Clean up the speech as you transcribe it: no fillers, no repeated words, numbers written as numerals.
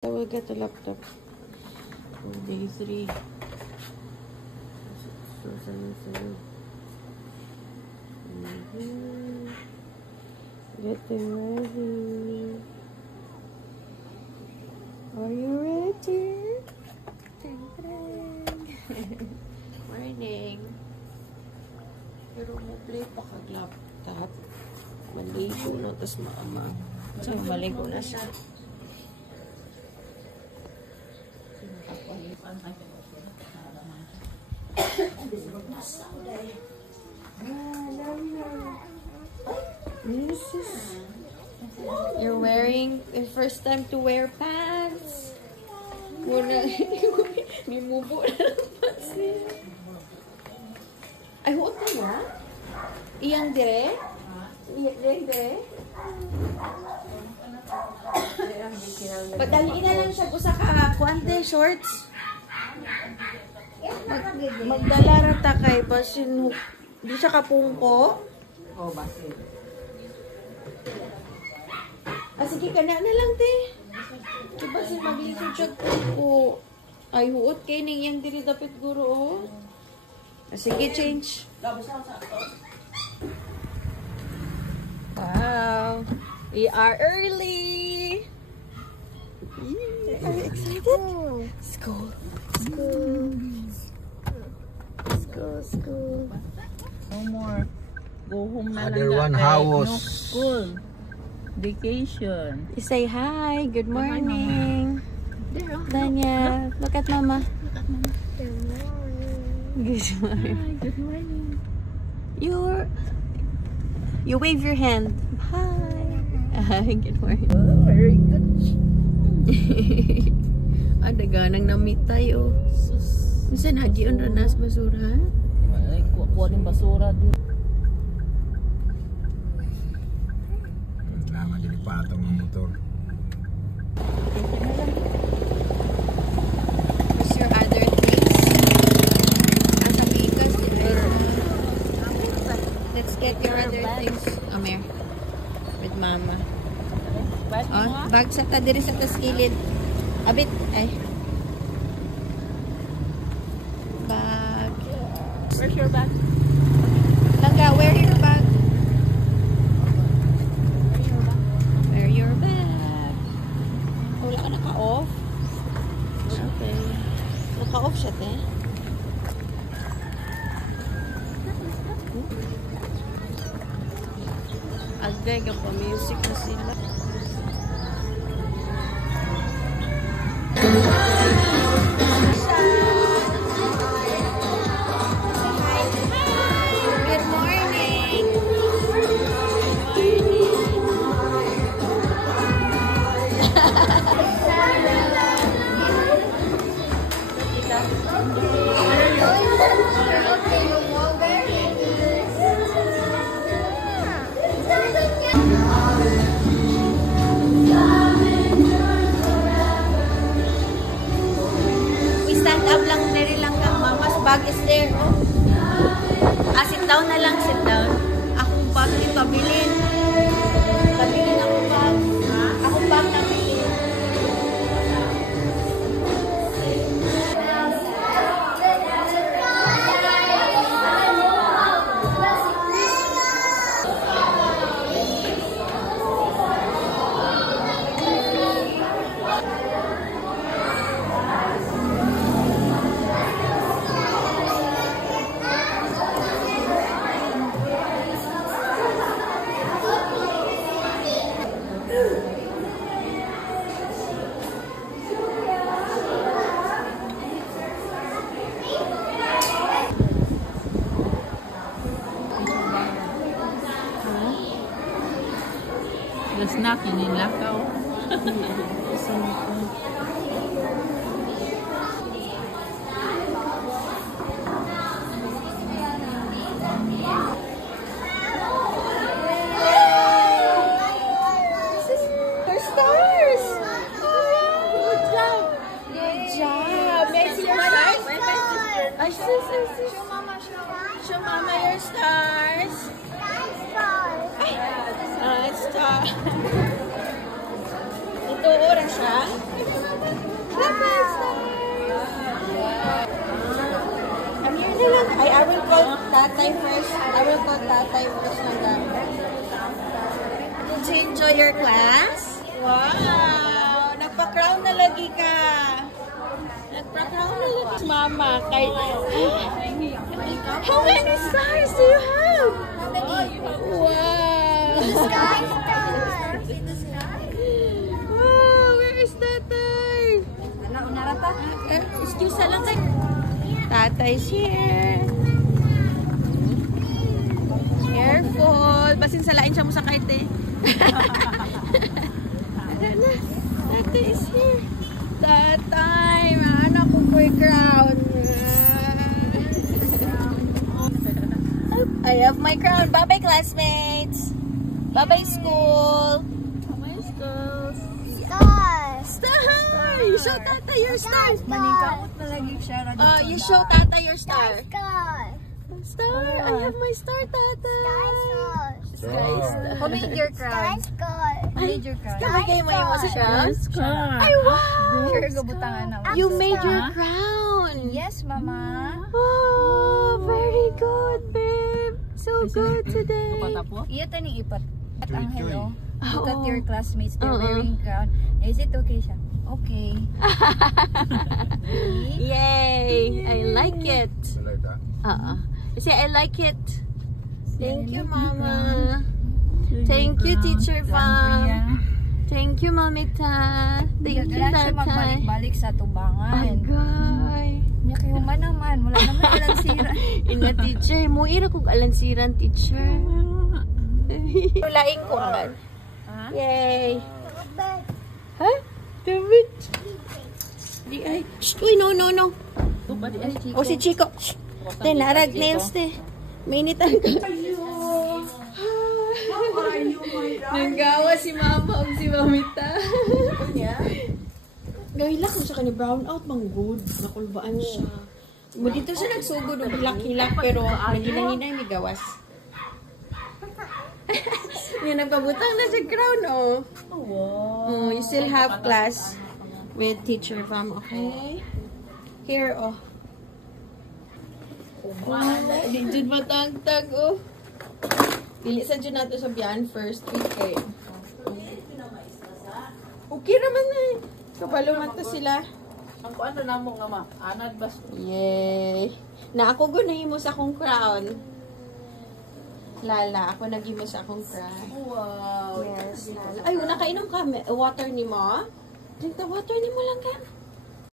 I will get a laptop for day 3. Getting ready. Are you ready? Morning. Pero mo play pa kag-laptop. Maligo na, tapos maama. So, maligo na siya. You're wearing the first time to wear pants. Muna, may mubo na ng pants niya. Ay, huot na ba? Iyang dire? Iyang dire? Padaliin na lang siya ko sa kuante shorts. Magdala rata kay basin di siya kapungko. Oh, basin. Sige ka na lang te. Diba si maglisod siya ko. Ay huot kay ning yang diri dapat guro oh. Sige change. Wow. We are early. Are you excited? School. School. No more. Go home na Other lang. one house. No school. Vacation. You say hi. Good morning. Danya, look at mama. Good morning. Hi, good morning. You wave your hand. Hi. Good morning. Oh, very good. Daganang namit tayo. Minsan haji on ranas basura. Ay, kuha din basura din. Lama din patong ng motor. What's your other things? As amigos, let's get your other things. Amer. With mama. Oh, bag sa ta diri sa taskilid. Abit ay. Bag. Where's your bag? Langga, wear your bag. Wear your bag. Wala ka naka-off? Okay. Naka-off siya, te. Agay ka pa, music na sila. Good morning. We stand up lang, dali lang kang mama's bag is there. Sit down na lang, sit down. Akong bag ni pabilin. Pabilin akong bag. Akong bag na bilin. The snack in Lakaw. Your stars! Good job! Good job! May I see your stars? I see. Show mama your stars. Ay, star. Ito, oras siya. tatay first. I will call tatay first na lang. Did you enjoy your class? Wow! Nagpa-crown na lagi ka. Nagpa-crown na lagi. Mama, kay... How many stars do you have? Wow! Sky star. Wow! Where is tatay? Excuse na lang kay... Tatay's here. Careful. Basin salain siya mo sa kite eh. Tatay is here. Tatay. Anak ko po crown. I have my crown. Bye-bye classmates. Bye-bye school. Bye-bye school. Star. Star! You show Tata your star. Maningkamot na lagi siya. You show Tata your star. Star. Star! I have my star, Tata. Sky star. Who made your crown? Sky star. Made your crown. Kabigay mo yung crown? Ay, wow! Sure, gabutangan na. You made your crown. Yes, Mama. Oh, very good, babe. So good today. Iya tani ipat. At ang Joy, hello. Look at Oo. your classmates. They're Oo. wearing crown. Is it okay siya? Okay. Yay! I like it. You like that? Say, I like it. Thank you, Mama. Thank you, Teacher Vam. Thank you, Mamita. Thank you, Tatay. Tatay. Magbalik-balik sa tubangan. Agay. Niya kayo man naman. Wala naman walang sira. Ina, teacher. Muira kong alansiran, teacher. Laing ko agad. Yay. Ha? David. Di ay. Shh, uy, no. O, si Chico. Shh. Te, narag nails, te. Mainitan ka. Nanggawa si Mama o si Mamita. Gawin lang kung siya ka ni brown out, mang good. Nakulbaan siya. Mo dito siya nagsugod ng hilak-hilak pero naghinang-hinang may gawas. Yung nagpabutang na sa crown, oh. Oh, you still have class with Teacher Vam, okay? Here, oh. Di dyan matagtag, oh. Dili sa dyan nato sa biyan first week, eh. Okay naman na, eh. Kabalo man to sila. Ang ano na mo nga ma? Anad bas. Yay! Na ako gunahin mo sa akong crown. Lala, ako naging mo sa akong crown. Wow. Yes, Lala. Ay, nakainom ka. Water ni mo? Drink the water ni mo lang ka.